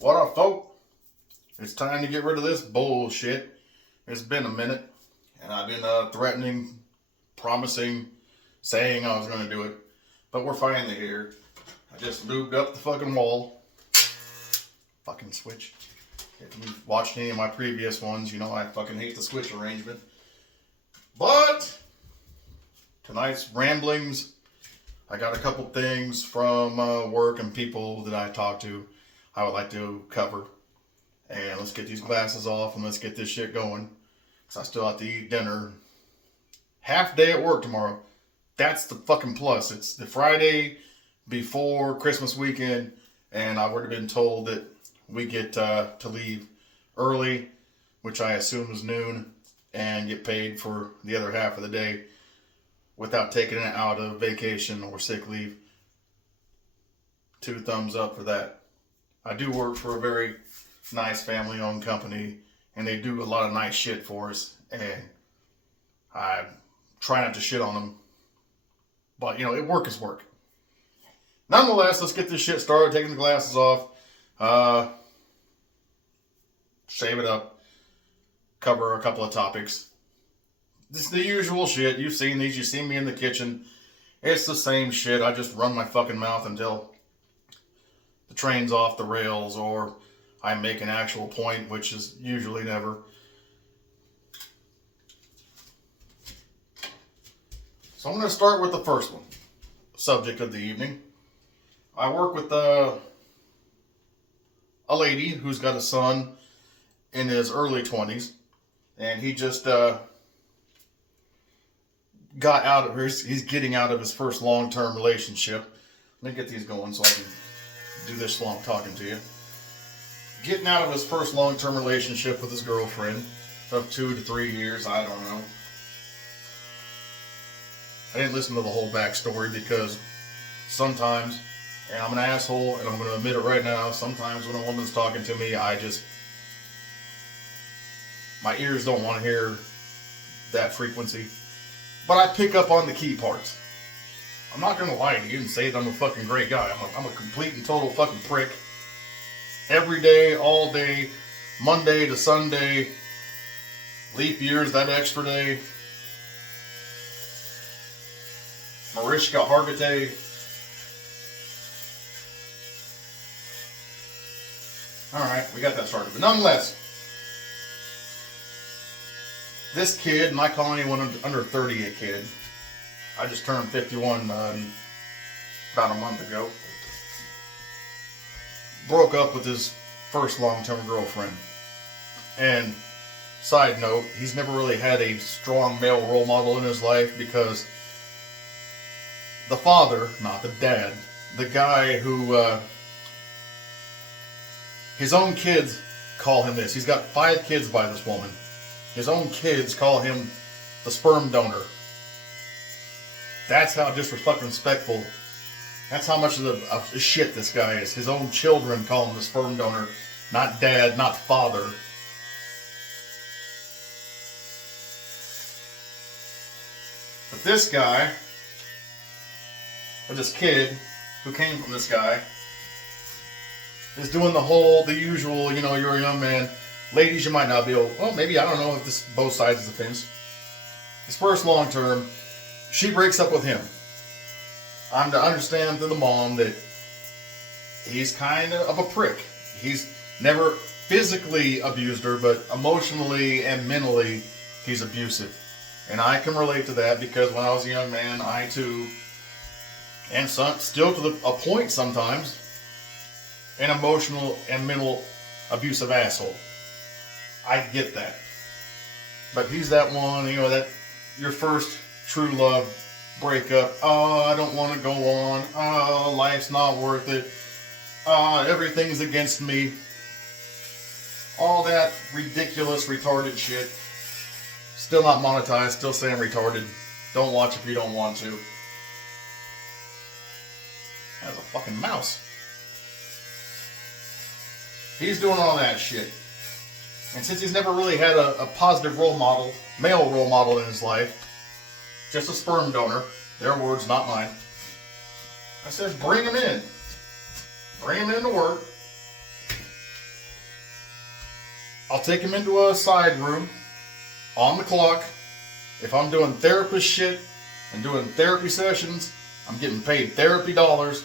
What up, folk? It's time to get rid of this bullshit. It's been a minute, and I've been threatening, promising, saying I was going to do it, but we're finally here. I just lubed up the fucking wall. Fucking switch. If you've watched any of my previous ones, you know I fucking hate the switch arrangement. But tonight's ramblings, I got a couple things from work and people that I talked to I would like to cover. And let's get these glasses off and let's get this shit going. Because I still have to eat dinner. Half day at work tomorrow. That's the fucking plus. It's the Friday before Christmas weekend. And I've already been told that we get to leave early, which I assume is noon, and get paid for the other half of the day without taking it out of vacation or sick leave. 2 thumbs up for that. I do work for a very nice family-owned company, and they do a lot of nice shit for us, and I try not to shit on them. But, you know, work is work. Nonetheless, let's get this shit started, taking the glasses off, shave it up, cover a couple of topics. This is the usual shit. You've seen these. You've seen me in the kitchen. It's the same shit. I just run my fucking mouth until the train's off the rails or I make an actual point, which is usually never. So I'm going to start with the first one. Subject of the evening. I work with a lady who's got a son in his early 20s. And he just got out of he's getting out of his first long-term relationship. Let me get these going so I can do this while I'm talking to you. Getting out of his first long-term relationship with his girlfriend of 2 to 3 years, I don't know. I didn't listen to the whole backstory because sometimes, and I'm an asshole and I'm going to admit it right now, sometimes when a woman's talking to me, my ears don't want to hear that frequency. But I pick up on the key parts. I'm not going to lie to you and say that I'm a fucking great guy. I'm a complete and total fucking prick. Every day, all day, Monday to Sunday, leap years, that extra day, Mariska Hargitay. Alright, we got that started. But nonetheless, this kid, and I call anyone under 30 a kid. I just turned 51 about a month ago. Broke up with his first long-term girlfriend. And side note, he's never really had a strong male role model in his life because the father, not the dad, the guy who his own kids call him this. He's got 5 kids by this woman. His own kids call him the sperm donor. That's how disrespectful. That's how much of a shit this guy is. His own children call him the sperm donor. Not dad, not father. But this guy, or this kid who came from this guy, is doing the usual, you know, you're a young man. Ladies, you might not be able, well, maybe, I don't know if this both sides of the fence. His first long term, she breaks up with him. I'm to understand through the mom that he's kind of a prick. He's never physically abused her, but emotionally and mentally, he's abusive. And I can relate to that because when I was a young man, I too, and still to a point sometimes, an emotional and mental abusive asshole. I get that. But he's that one, you know, that your first true love breakup. Oh, I don't want to go on. Oh, life's not worth it. Everything's against me. All that ridiculous, retarded shit. Still not monetized, still saying retarded. Don't watch if you don't want to. That's a fucking mouse. He's doing all that shit. And since he's never really had a positive role model, male role model in his life, just a sperm donor, their words, not mine, I said, bring him in. Bring him into work. I'll take him into a side room on the clock. If I'm doing therapist shit and doing therapy sessions, I'm getting paid therapy dollars.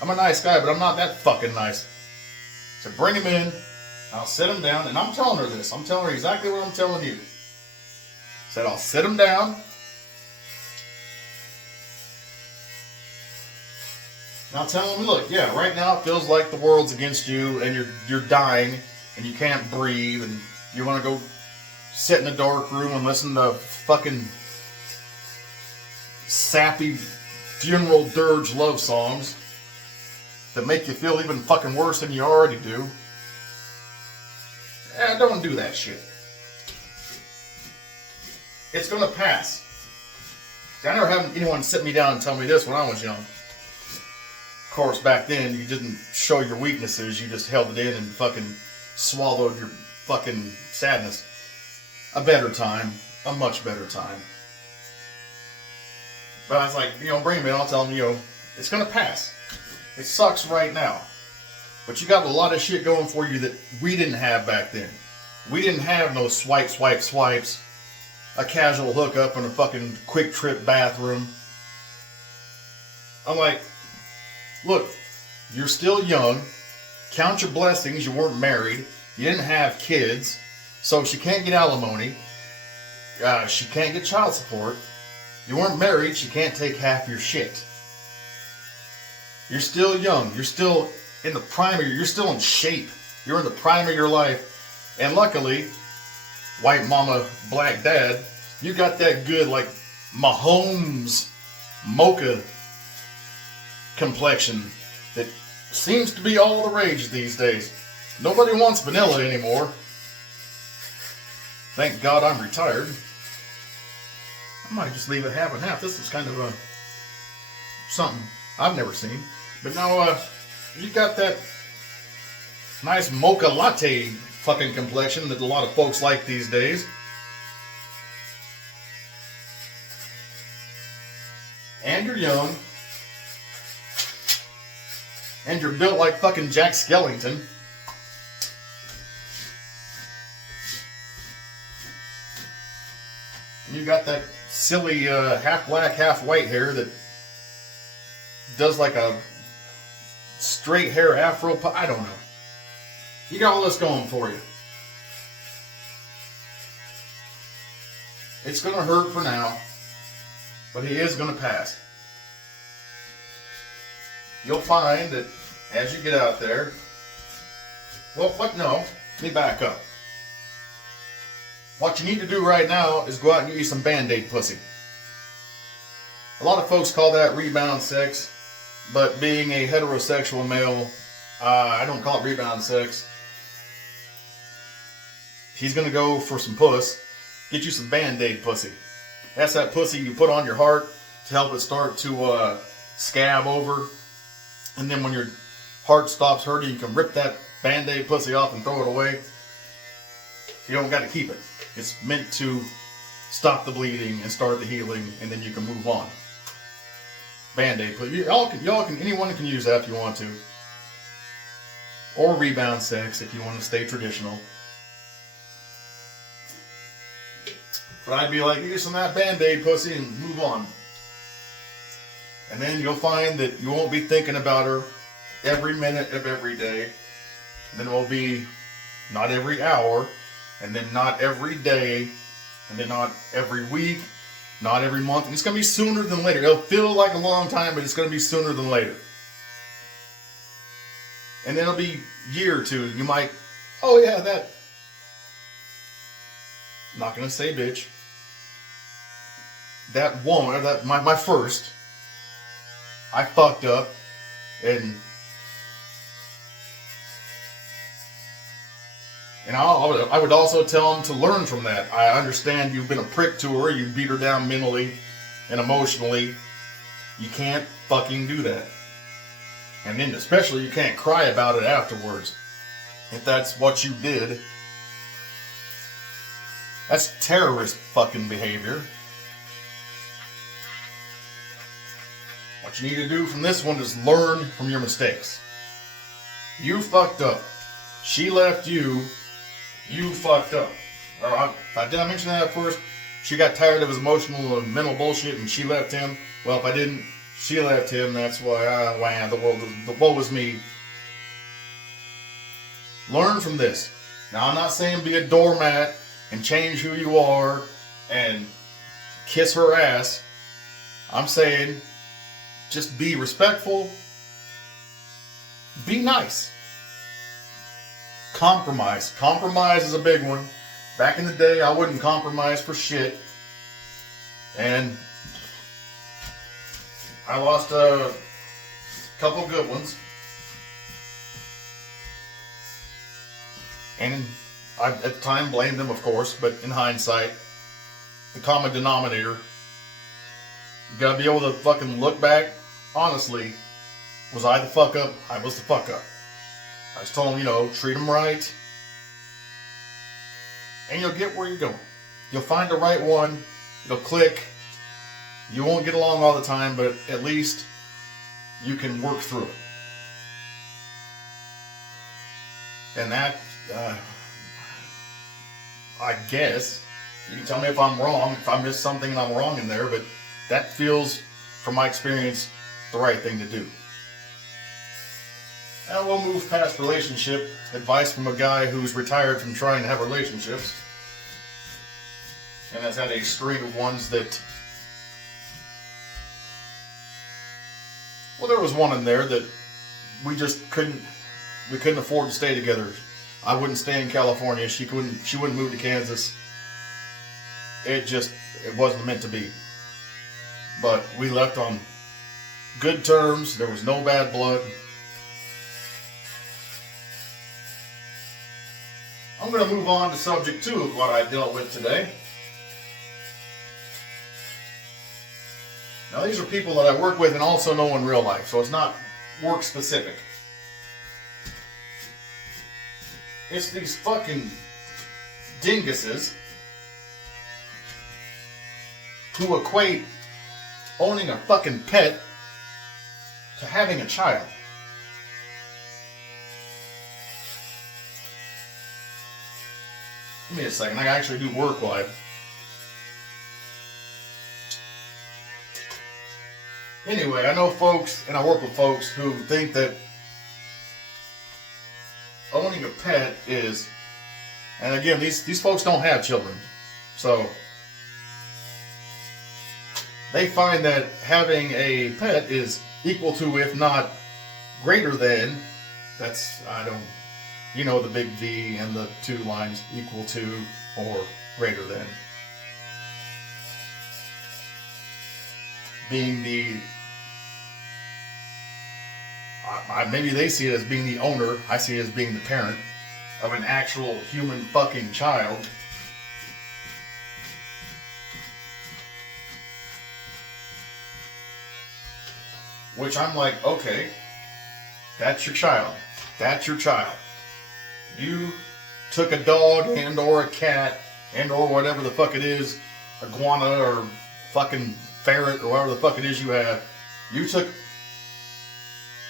I'm a nice guy, but I'm not that fucking nice. So bring him in, I'll sit him down, and I'm telling her this. I'm telling her exactly what I'm telling you. Said I'll sit him down. And I'll tell him, look, yeah, right now it feels like the world's against you and you're dying and you can't breathe and you want to go sit in a dark room and listen to fucking sappy funeral dirge love songs that make you feel even fucking worse than you already do. Don't do that shit. It's gonna pass. See, I never had anyone sit me down and tell me this when I was young. Of course, back then, you didn't show your weaknesses. You just held it in and fucking swallowed your fucking sadness. A better time. A much better time. But I was like, bring him in. I'll tell him, it's gonna pass. It sucks right now. But you got a lot of shit going for you that we didn't have back then. We didn't have no swipes, a casual hookup in a fucking quick trip bathroom. I'm like, look, you're still young. Count your blessings. You weren't married. You didn't have kids. So she can't get alimony. She can't get child support. You weren't married. She can't take half your shit. You're still young. You're still in the prime of you're still in shape. You're in the prime of your life. And luckily, white mama, black dad, you got that good, like, Mahomes mocha complexion that seems to be all the rage these days. Nobody wants vanilla anymore. Thank God I'm retired. I might just leave it half and half. This is kind of something I've never seen. But now, you got that nice mocha latte fucking complexion that a lot of folks like these days. And you're young. And you're built like fucking Jack Skellington. And you got that silly half black, half white hair that does like a straight hair afro. I don't know. You got all this going for you. It's going to hurt for now, but he is going to pass. You'll find that as you get out there, no, let me back up. What you need to do right now is go out and get you some Band-Aid pussy. A lot of folks call that rebound sex, but being a heterosexual male, I don't call it rebound sex. He's going to go for some puss. Get you some Band-Aid pussy. That's that pussy you put on your heart to help it start to scab over. And then when your heart stops hurting, you can rip that Band-Aid pussy off and throw it away. You don't got to keep it. It's meant to stop the bleeding and start the healing, and then you can move on. Band-Aid pussy. Anyone can use that if you want to. Or rebound sex if you want to stay traditional. But I'd be like, use some of that Band-Aid pussy and move on. And then you'll find that you won't be thinking about her every minute of every day. And then it will be not every hour, and then not every day, and then not every week, not every month. And it's going to be sooner than later. It'll feel like a long time, but it's going to be sooner than later. And then it'll be a year or two. You might, oh yeah, that. I'm not going to say bitch. That woman, my first, I fucked up, and I would also tell him to learn from that. I understand you've been a prick to her, you beat her down mentally and emotionally. You can't fucking do that. And then especially you can't cry about it afterwards. If that's what you did. That's terrorist fucking behavior. What you need to do from this one is learn from your mistakes. You fucked up. She left you. You fucked up. Did I mention that at first? She got tired of his emotional and mental bullshit, and she left him. Well, if I didn't, she left him. That's why the woe was me. Learn from this. Now, I'm not saying be a doormat and change who you are and kiss her ass. I'm saying just be respectful. Be nice. Compromise. Compromise is a big one. Back in the day, I wouldn't compromise for shit. And I lost a couple good ones. And I, at the time, blamed them, of course, but in hindsight, the common denominator, you gotta be able to fucking look back, honestly, was I the fuck up? I was the fuck up. I just told them, treat them right, and you'll get where you're going. You'll find the right one, it'll click. You won't get along all the time, but at least you can work through it. And that, I guess, you can tell me if I'm wrong, if I missed something and I'm wrong in there, but that feels, from my experience, the right thing to do. And we'll move past relationship advice from a guy who's retired from trying to have relationships. And has had a string of ones that... Well, there was one in there that we just couldn't afford to stay together. I wouldn't stay in California. She wouldn't move to Kansas. It wasn't meant to be. But we left on good terms. There was no bad blood. I'm going to move on to subject 2 of what I dealt with today. Now, these are people that I work with and also know in real life, so it's not work specific. It's these fucking dinguses who equate owning a fucking pet to having a child. Give me a second, I actually do work live. Anyway, I know folks, and I work with folks who think that owning a pet is, and again, these folks don't have children, so they find that having a pet is equal to, if not greater than, the big V and the 2 lines, equal to or greater than, being the, maybe they see it as being the owner, I see it as being the parent of an actual human fucking child. Which I'm like, okay, that's your child. That's your child. You took a dog and or a cat and or whatever the fuck it is, iguana or fucking ferret or whatever the fuck it is you have. You took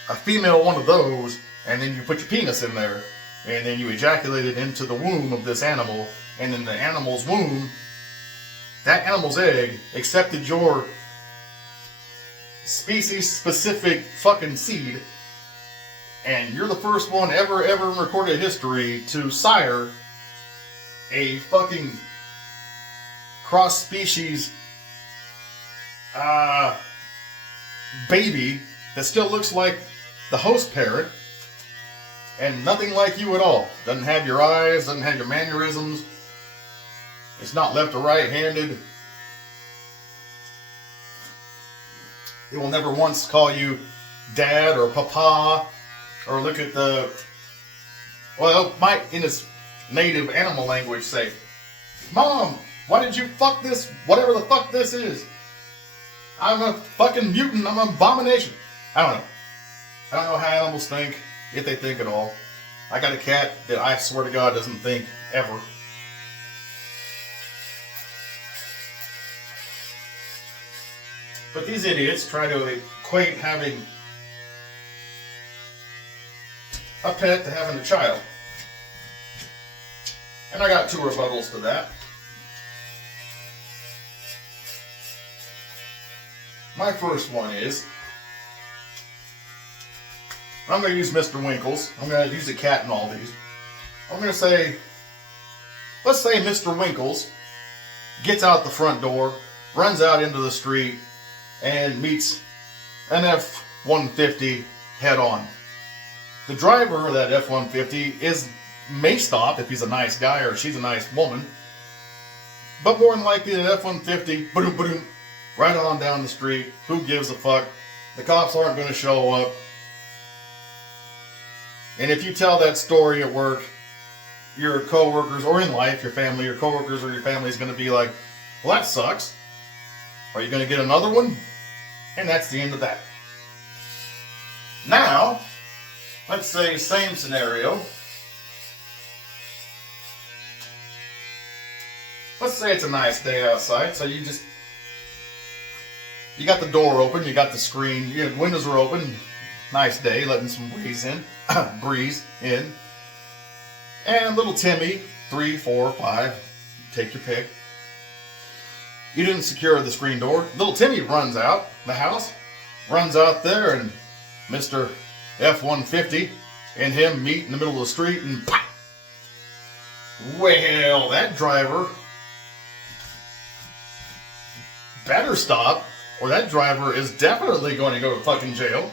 a female one of those and then you put your penis in there and then you ejaculated into the womb of this animal, and in the animal's womb, that animal's egg accepted your species-specific fucking seed, and you're the first one ever in recorded history to sire a fucking cross-species baby that still looks like the host parent and nothing like you at all. Doesn't have your eyes, doesn't have your mannerisms. It's not left or right-handed. It will never once call you dad or papa, or look at it might in its native animal language say, Mom, why did you fuck this, whatever the fuck this is? I'm a fucking mutant, I'm an abomination. I don't know. I don't know how animals think, if they think at all. I got a cat that I swear to God doesn't think ever. But these idiots try to equate having a pet to having a child. And I got 2 rebuttals to that. My first one is, I'm going to use Mr. Winkles. I'm going to use a cat in all these. I'm going to say, let's say Mr. Winkles gets out the front door, runs out into the street, and meets an F-150 head on. The driver of that F-150 may stop if he's a nice guy or she's a nice woman, but more than likely the F-150, boom, boom, right on down the street. Who gives a fuck? The cops aren't going to show up. And if you tell that story at work, your coworkers, or in life, your family, your coworkers or your family is going to be like, well, that sucks. Are you going to get another one? And that's the end of that. Now, let's say same scenario. Let's say it's a nice day outside, so you got the door open, you got the screen, your windows are open. Nice day, letting some breeze in. And little Timmy, 3, 4, 5, take your pick. You didn't secure the screen door. Little Timmy runs out the house, runs out there, and Mr. F-150 and him meet in the middle of the street, and pop! Well, that driver better stop, or that driver is definitely going to go to fucking jail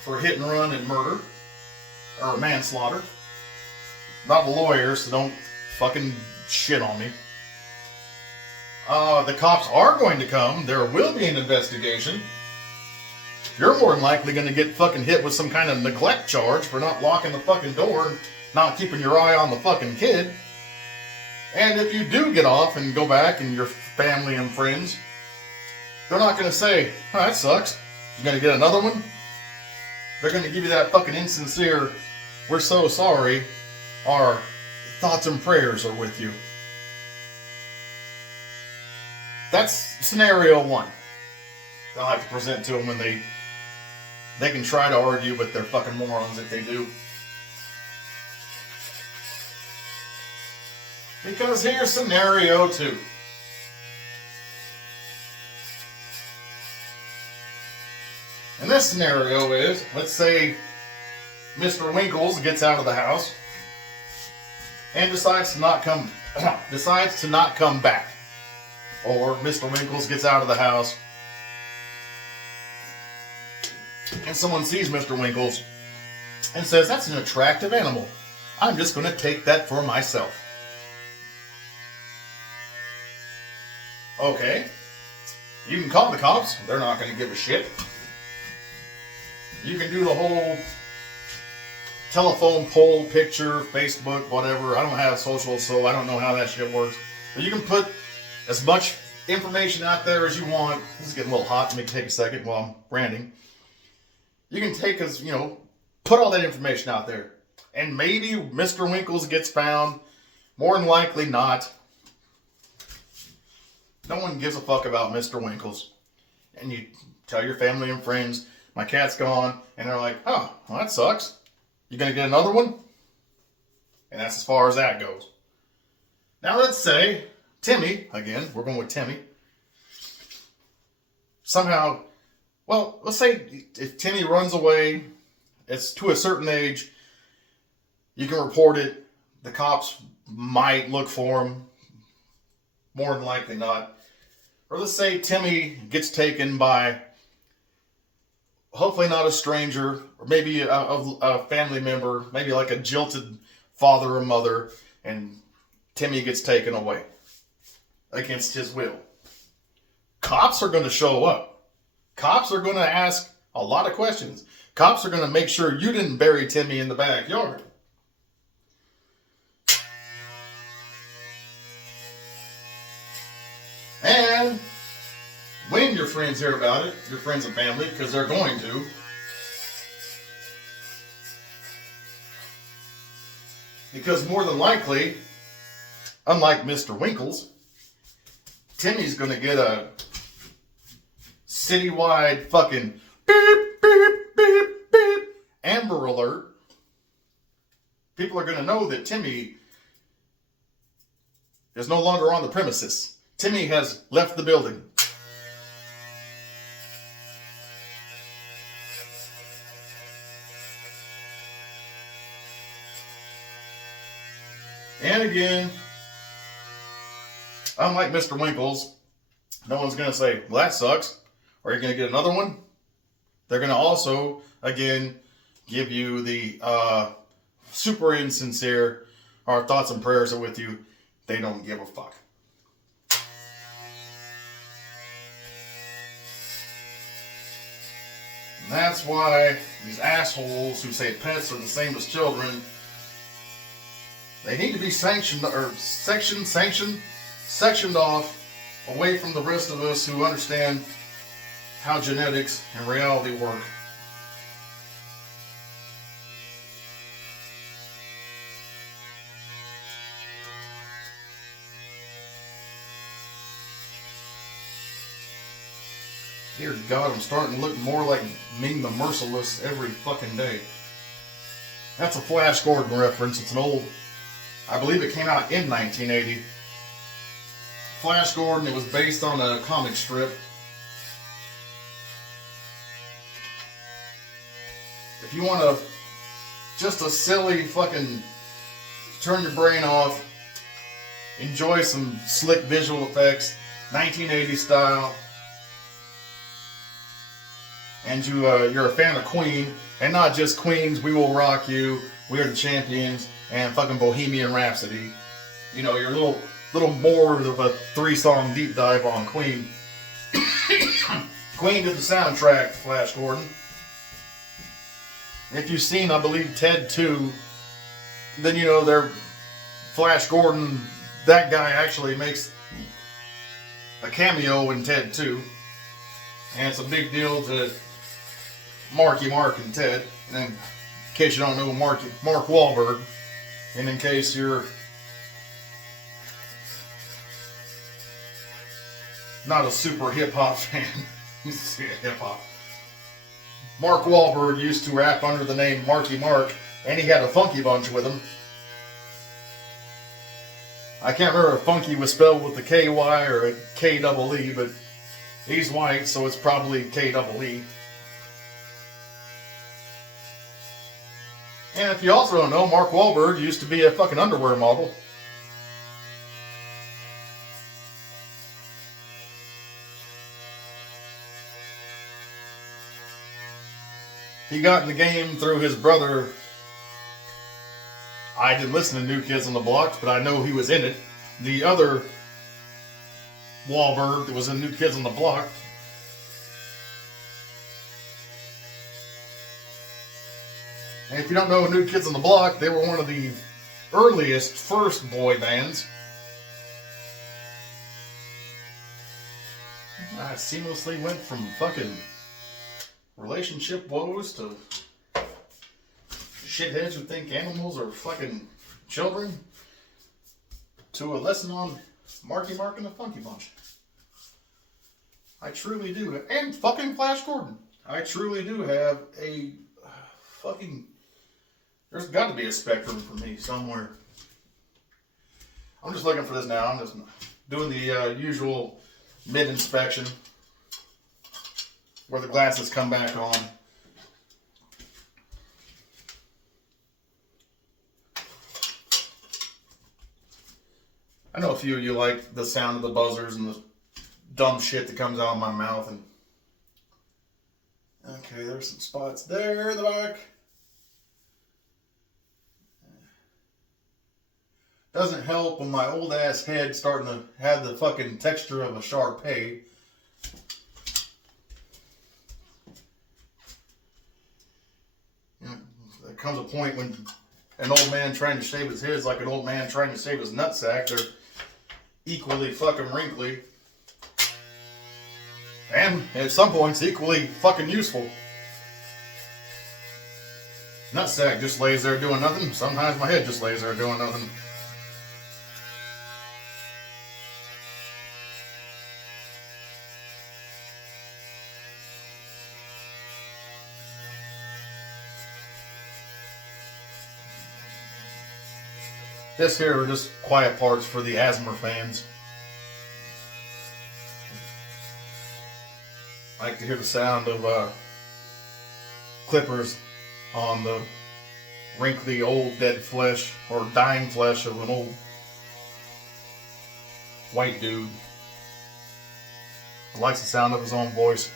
for hit and run and murder, or manslaughter. Not a lawyer, so don't fucking shit on me. The cops are going to come. There will be an investigation. You're more than likely going to get fucking hit with some kind of neglect charge for not locking the fucking door and not keeping your eye on the fucking kid. And if you do get off and go back and your family and friends, they're not going to say, oh, that sucks. You're going to get another one? They're going to give you that fucking insincere, we're so sorry, our thoughts and prayers are with you. That's scenario 1. I like to present to them when they can try to argue, but they're fucking morons if they do. Because here's scenario 2. And this scenario is, let's say Mr. Winkles gets out of the house and decides to not come back. Or Mr. Winkles gets out of the house and someone sees Mr. Winkles and says, that's an attractive animal. I'm just going to take that for myself. Okay. You can call the cops. They're not going to give a shit. You can do the whole telephone poll, picture, Facebook, whatever. I don't have social, so I don't know how that shit works. But you can put as much information out there as you want. This is getting a little hot. Let me take a second while I'm branding. You can put all that information out there. And maybe Mr. Winkles gets found. More than likely not. No one gives a fuck about Mr. Winkles. And you tell your family and friends, my cat's gone. And they're like, oh, well, that sucks. You gonna get another one? And that's as far as that goes. Now let's say Timmy, again, we're going with Timmy. Somehow, well, let's say if Timmy runs away, it's to a certain age, you can report it. The cops might look for him. More than likely not. Or let's say Timmy gets taken by, hopefully not a stranger, or maybe a family member, maybe like a jilted father or mother, and Timmy gets taken away against his will. Cops are going to show up. Cops are going to ask a lot of questions. Cops are going to make sure you didn't bury Timmy in the backyard. And when your friends hear about it, your friends and family, because they're going to, because more than likely, unlike Mr. Winkles, Timmy's going to get a citywide fucking beep, beep, beep, beep, Amber Alert. people are going to know that Timmy is no longer on the premises. Timmy has left the building. And again, unlike Mr. Winkles, no one's going to say, well, that sucks. Are you going to get another one? They're going to also, again, give you the super insincere, our thoughts and prayers are with you. They don't give a fuck. And that's why these assholes who say pets are the same as children, they need to be sectioned off away from the rest of us who understand how genetics and reality work. Dear God, I'm starting to look more like Ming the Merciless every fucking day. That's a Flash Gordon reference. It's an old, I believe it came out in 1980. Flash Gordon, it was based on a comic strip. If you want to, just a silly fucking, turn your brain off, enjoy some slick visual effects, 1980 style, and you're a fan of Queen, and not just Queen's We Will Rock You, We Are the Champions, and fucking Bohemian Rhapsody. You know, you're a little more of a 3-song deep dive on Queen. Queen did the soundtrack, Flash Gordon. If you've seen, I believe, Ted 2, then you know they're Flash Gordon, that guy actually makes a cameo in Ted 2. And it's a big deal to Marky Mark and Ted. And then, in case you don't know Mark Wahlberg, and in case you're not a super hip-hop fan, hip-hop. Mark Wahlberg used to rap under the name Marky Mark, and he had a Funky Bunch with him. I can't remember if Funky was spelled with a K-Y or a K-double-E, but he's white, so it's probably K-double-E. And if you also don't know, Mark Wahlberg used to be a fucking underwear model. He got in the game through his brother. I didn't listen to New Kids on the Block, but I know he was in it. The other Wahlberg that was in New Kids on the Block. And if you don't know New Kids on the Block, they were one of the first boy bands. I seamlessly went from fucking relationship woes to shitheads who think animals are fucking children to a lesson on Marky Mark and the Funky Bunch. I truly do. And fucking Flash Gordon. I truly do have a fucking... There's got to be a spectrum for me somewhere. I'm just looking for this now. I'm just doing the usual mid-inspection where the glasses come back on. I know a few of you like the sound of the buzzers and the dumb shit that comes out of my mouth. And okay, there's some spots there in the back. Doesn't help when my old ass head's starting to have the fucking texture of a Shar-Pei. You know, there comes a point when an old man trying to shave his head is like an old man trying to shave his nutsack. They're equally fucking wrinkly. And at some points equally fucking useful. Nutsack just lays there doing nothing. Sometimes my head just lays there doing nothing. This here are just quiet parts for the asthma fans. I like to hear the sound of clippers on the wrinkly old dead flesh or dying flesh of an old white dude. He likes the sound of his own voice.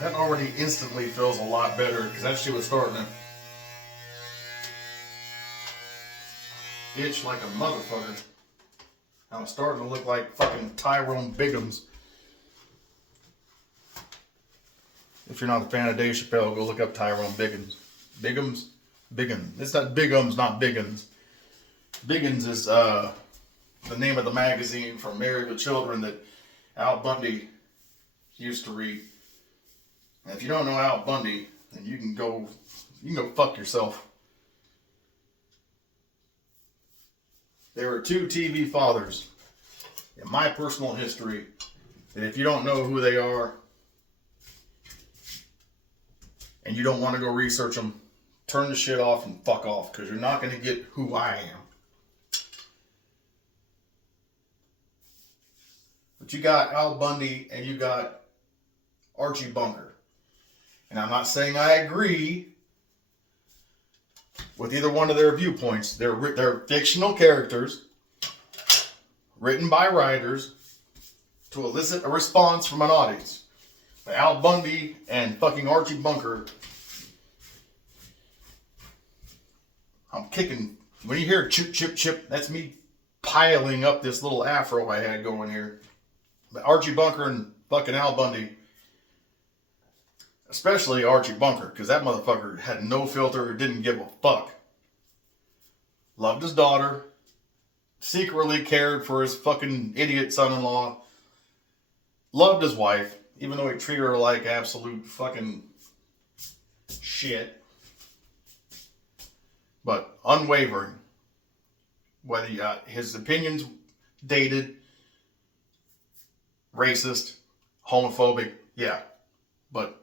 That already instantly feels a lot better because that shit was starting to itch like a motherfucker. I was starting to look like fucking Tyrone Biggums. If you're not a fan of Dave Chappelle, go look up Tyrone Biggums. Biggums? Biggins. It's not Biggums, not Biggins. Biggins is the name of the magazine from Married with Children that Al Bundy used to read. And if you don't know Al Bundy, then you can go fuck yourself. There are two TV fathers in my personal history that if you don't know who they are and you don't want to go research them, turn the shit off and fuck off because you're not going to get who I am. But you got Al Bundy and you got Archie Bunker. And I'm not saying I agree with either one of their viewpoints. They're fictional characters written by writers to elicit a response from an audience. But Al Bundy and fucking Archie Bunker, I'm kicking. When you hear chip, chip, chip, that's me piling up this little afro I had going here. But Archie Bunker and fucking Al Bundy, especially Archie Bunker, because that motherfucker had no filter, didn't give a fuck. Loved his daughter, secretly cared for his fucking idiot son-in-law, loved his wife, even though he treated her like absolute fucking shit. But unwavering. Whether you got his opinions dated, racist, homophobic, yeah. But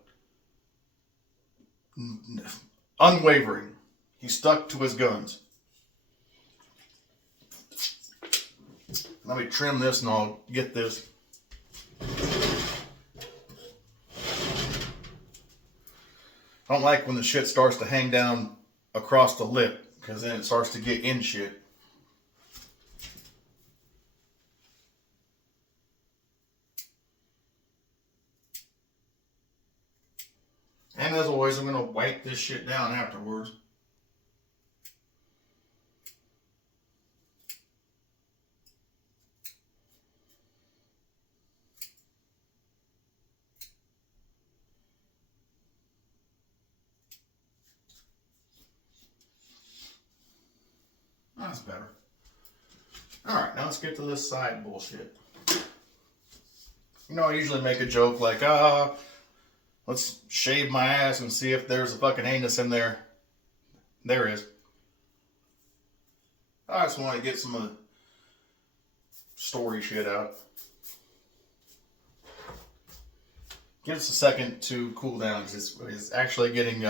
unwavering. He stuck to his guns. Let me trim this and I'll get this. I don't like when the shit starts to hang down across the lip because then it starts to get in shit. And as always, I'm going to wipe this shit down afterwards. That's better. Alright, now let's get to this side bullshit. You know, I usually make a joke like, let's shave my ass and see if there's a fucking anus in there. There is. I just want to get some of the story shit out. Give us a second to cool down because it's actually getting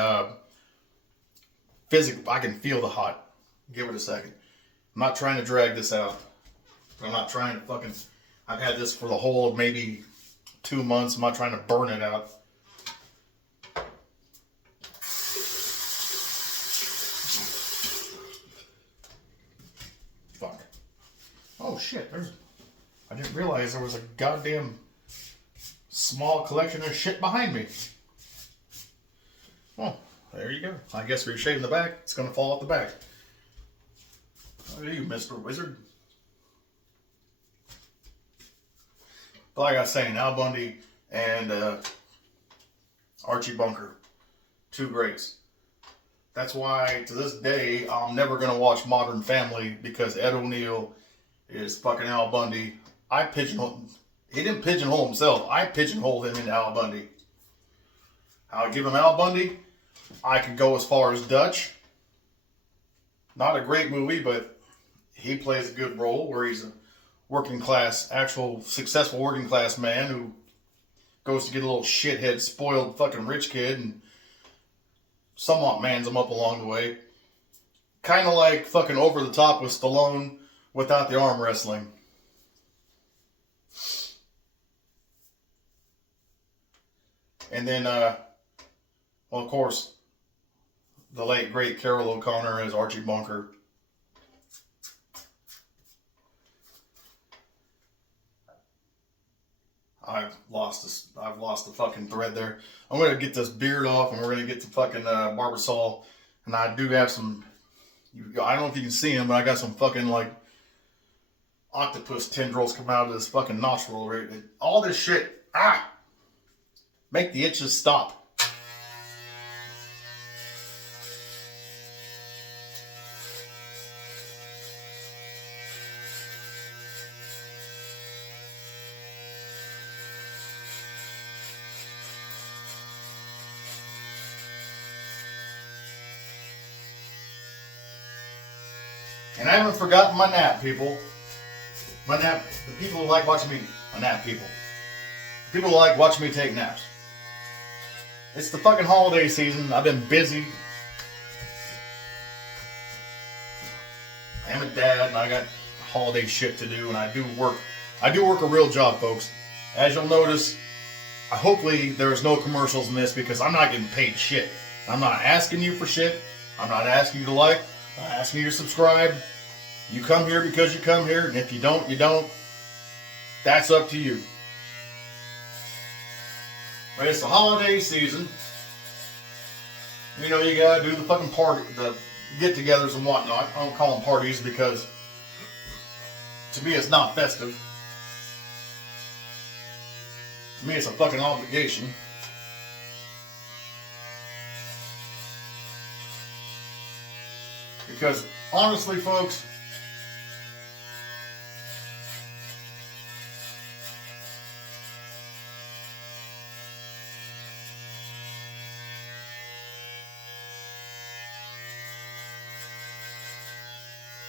physical. I can feel the hot. Give it a second. I'm not trying to drag this out. I'm not trying to fucking... I've had this for the whole of maybe 2 months. I'm not trying to burn it out. Fuck. Oh shit, I didn't realize there was a goddamn small collection of shit behind me. Well, there you go. I guess if you're shaving the back, it's going to fall off the back. Look at you, Mr. Wizard. But like I was saying, Al Bundy and Archie Bunker, two greats. That's why, to this day, I'm never going to watch Modern Family because Ed O'Neill is fucking Al Bundy. He didn't pigeonhole himself. I pigeonholed him into Al Bundy. I'll give him Al Bundy. I could go as far as Dutch. Not a great movie, but he plays a good role where he's a working class, actual successful working class man who goes to get a little shithead, spoiled fucking rich kid and somewhat mans him up along the way. Kind of like fucking Over the Top with Stallone without the arm wrestling. And then, well, of course, the late, great Carroll O'Connor as Archie Bunker. I've lost the fucking thread there. I'm going to get this beard off and we're going to get the fucking Barbasol. And I do have some, I don't know if you can see them, but I got some fucking like octopus tendrils coming out of this fucking nostril. Right? All this shit, make the itches stop. And I haven't forgotten my nap, people. My nap, the people who like watching me, my nap people. People who like watching me take naps. It's the fucking holiday season. I've been busy. I am a dad and I got holiday shit to do and I do work a real job, folks. As you'll notice, hopefully there's no commercials in this because I'm not getting paid shit. I'm not asking you for shit. I'm not asking you to like. I'm not asking you to subscribe. You come here because you come here, and if you don't, you don't. That's up to you. But it's the holiday season. You know, you gotta do the fucking party, the get-togethers and whatnot. I don't call them parties because, to me, it's not festive. To me, it's a fucking obligation. Because, honestly, folks,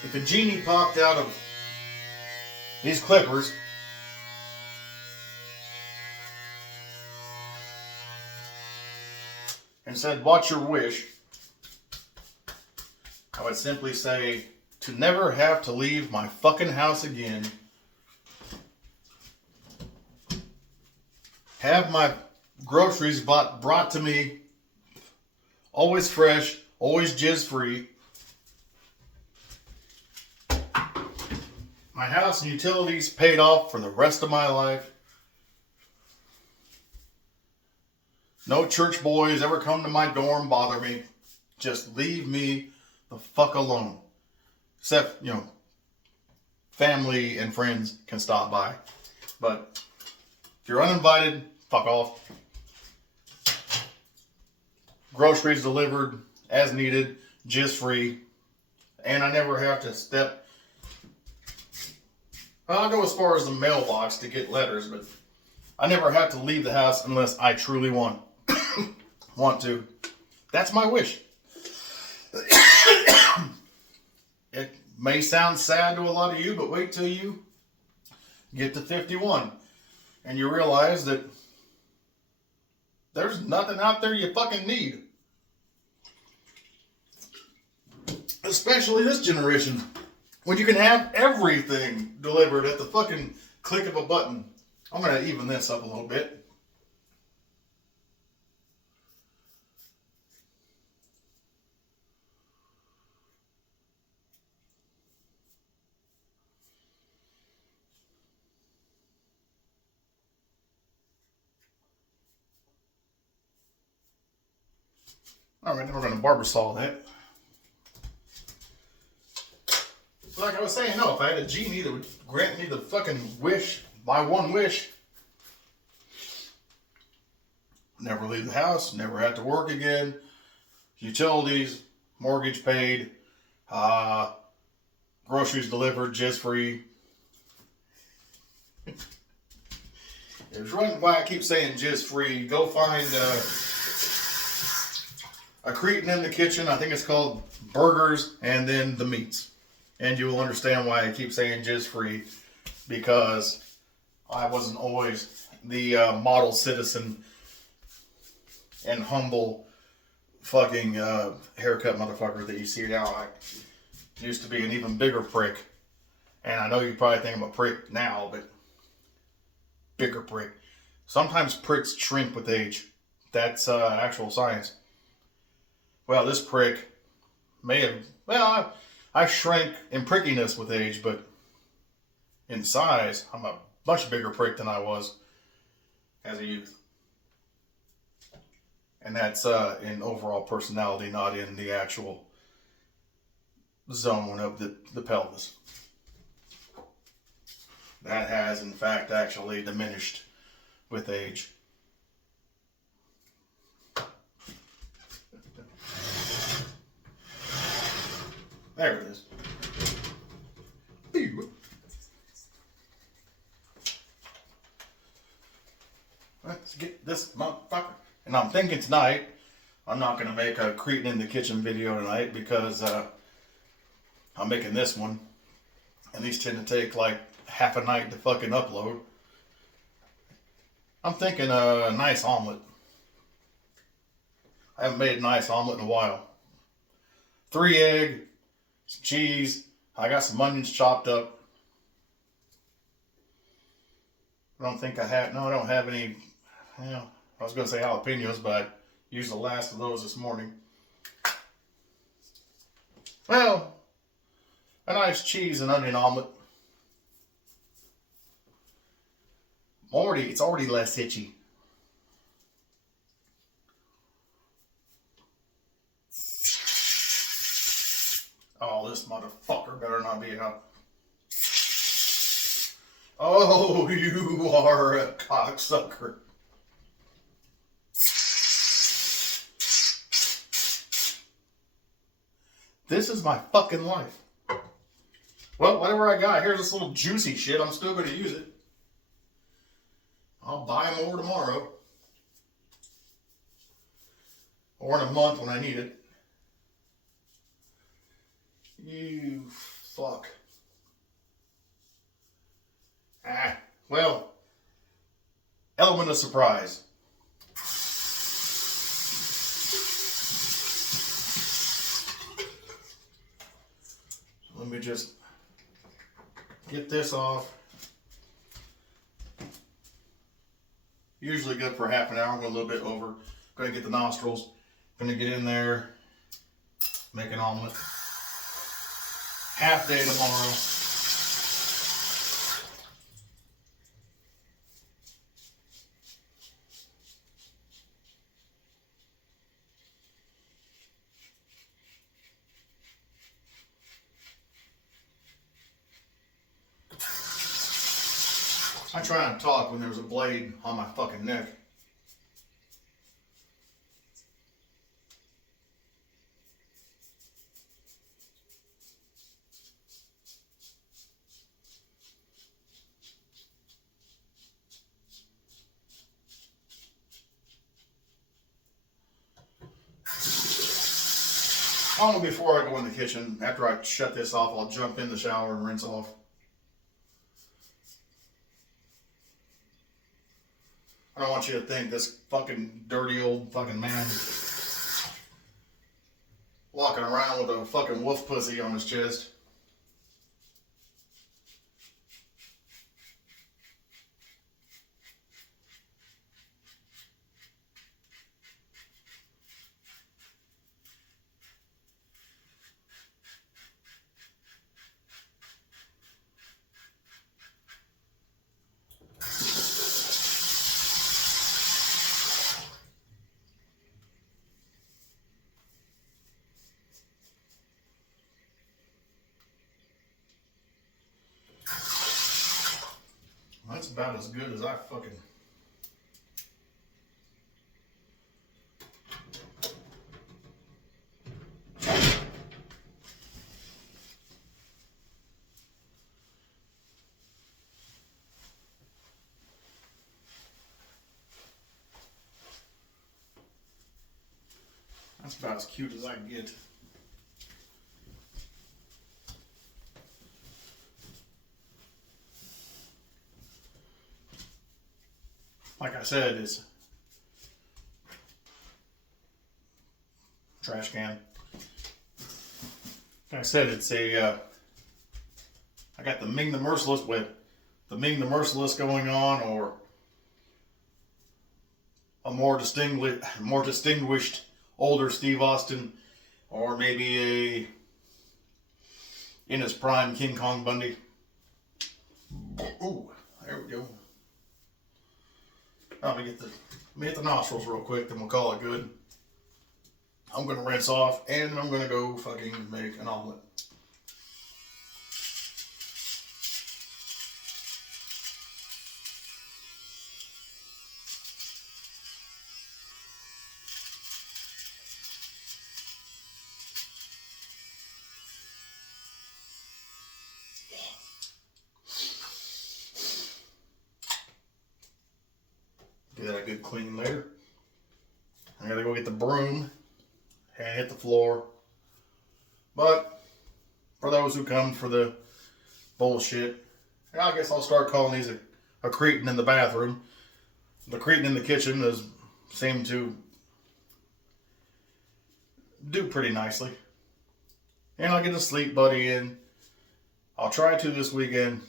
if a genie popped out of these clippers and said, "What's your wish?" I would simply say, to never have to leave my fucking house again. Have my groceries brought to me, always fresh, always jizz-free. My house and utilities paid off for the rest of my life. No church boys ever come to my dorm bother me. Just leave me the fuck alone. Except, you know, family and friends can stop by. But if you're uninvited, fuck off. Groceries delivered as needed, jizz-free. And I never have to step... Well, I'll go as far as the mailbox to get letters, but I never have to leave the house unless I truly want to. That's my wish. It may sound sad to a lot of you, but wait till you get to 51 and you realize that there's nothing out there you fucking need. Especially this generation, when you can have everything delivered at the fucking click of a button. I'm going to even this up a little bit. Alright, then we're going to Barbasol that. Like I was saying, no, if I had a genie that would grant me the fucking wish, my one wish, never leave the house, never have to work again, utilities, mortgage paid, groceries delivered, jizz-free. There's reason why I keep saying jizz-free. Go find a Cretin in the kitchen. I think it's called burgers and then the meats. And you will understand why I keep saying jizz free, because I wasn't always the model citizen and humble fucking haircut motherfucker that you see now. I used to be an even bigger prick. And I know you probably think I'm a prick now, but bigger prick. Sometimes pricks shrink with age. That's actual science. Well, this prick may have, well, I shrank in prickiness with age, but in size, I'm a much bigger prick than I was as a youth. And that's in overall personality, not in the actual zone of the pelvis. That has, in fact, actually diminished with age. There it is. Let's get this motherfucker. And I'm thinking tonight, I'm not going to make a Cretin in the kitchen video tonight, because I'm making this one. And these tend to take like half a night to fucking upload. I'm thinking a nice omelet. I haven't made a nice omelet in a while. 3 egg, some cheese. I got some onions chopped up. I don't think I have, no, I don't have any, you know, I was going to say jalapenos, but I used the last of those this morning. Well, a nice cheese and onion omelet. It's already less itchy. Oh, this motherfucker better not be out. Oh, you are a cocksucker. This is my fucking life. Well, whatever I got, here's this little juicy shit. I'm still going to use it. I'll buy more tomorrow. Or in a month when I need it. You fuck. Well, element of surprise. Let me just get this off. Usually good for half an hour. I'm going a little bit over. Going to get the nostrils. Going to get in there. Make an omelet. Half day tomorrow. I try and talk when there's a blade on my fucking neck. Oh, before I go in the kitchen, after I shut this off, I'll jump in the shower and rinse off. I don't want you to think this fucking dirty old fucking man walking around with a fucking wolf pussy on his chest. That's about as good as I fucking... That's about as cute as I can get. like I said, it's trash can. Like I said, it's a, I got the Ming the Merciless with the Ming the Merciless going on, or a more distinguished older Steve Austin, or maybe a in his prime King Kong Bundy. Ooh, there we go. Let me get the nostrils real quick, then we'll call it good. I'm gonna rinse off, and I'm gonna go fucking make an omelet. Get that a good clean later. I gotta go get the broom and hit the floor. But for those who come for the bullshit, I guess I'll start calling these a Cretin in the bathroom. The Cretin in the kitchen seem to do pretty nicely. And I'll get a sleep buddy in. I'll try to this weekend.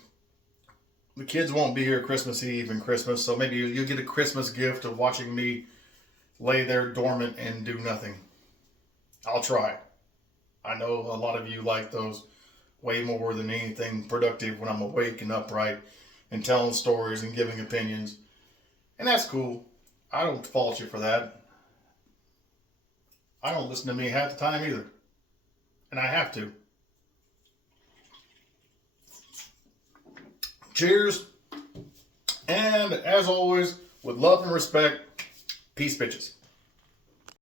The kids won't be here Christmas Eve and Christmas, so maybe you'll get a Christmas gift of watching me lay there dormant and do nothing. I'll try. I know a lot of you like those way more than anything productive when I'm awake and upright and telling stories and giving opinions. And that's cool. I don't fault you for that. I don't listen to me half the time either. And I have to. Cheers. And as always, with love and respect, peace, bitches.